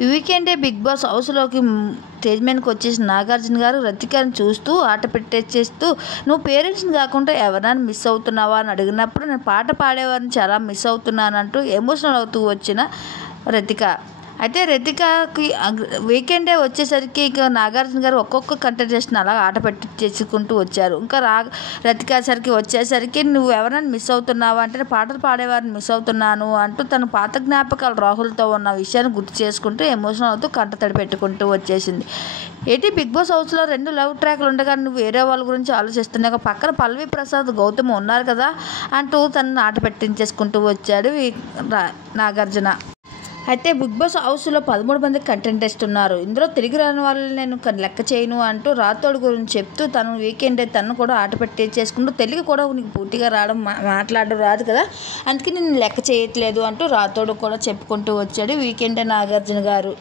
ఈ వీకెండే big boss హౌస్లోకి stage మీదకి వచ్చేసిన నాగార్జున గారు రతికని చూస్తూ ఆట పెట్టేసేస్తూ, నువ్వు పేరెంట్స్ని కాకుండా ఎవరైనా మిస్ అవుతున్నావా అని అడిగినప్పుడు, నేను పాట పాడేవారిని చాలా మిస్ అవుతున్నానంటూ ఎమోషనల్ అవుతూ వచ్చిన రతిక. అయితే రతికకి వీకెండే వచ్చేసరికి ఇక నాగార్జున గారు ఒక్కొక్క కంటెస్టెంట్ని అలా ఆట చేసుకుంటూ వచ్చారు. ఇంకా రతిక వచ్చేసరికి నువ్వు ఎవరైనా మిస్ అవుతున్నావా అంటే, పాటలు పాడేవారిని మిస్ అవుతున్నాను అంటూ తన పాత జ్ఞాపకాలు రాహుల్తో ఉన్న విషయాన్ని గుర్తు చేసుకుంటూ ఎమోషనల్ అవుతూ కంటతడి పెట్టుకుంటూ వచ్చేసింది. ఏంటి బిగ్ బాస్ హౌస్లో 2 లవ్ ట్రాక్లు ఉండగా నువ్వు వేరే వాళ్ళ గురించి ఆలోచిస్తున్నాక పక్కన పల్లవి ప్రసాద్ గౌతమ్ ఉన్నారు కదా అంటూ తనని ఆట పెట్టించేసుకుంటూ వచ్చాడు నాగార్జున. అయితే బిగ్ బాస్ హౌస్లో 13 మంది కంటెస్టెంట్స్ ఉన్నారు. ఇందులో తిరిగి రాని వాళ్ళని నేను లెక్క చేయను అంటూ రాథోడ్ గురించి చెప్తూ తను వీకెండ్ తను కూడా ఆట పెట్టేసుకుంటూ, తెలుగు కూడా నీకు పూర్తిగా మాట్లాడడం రాదు కదా, అందుకే నేను లెక్క చేయట్లేదు అంటూ రాథోడ్ కూడా చెప్పుకుంటూ వచ్చాడు వీకెండ్ నాగార్జున గారు.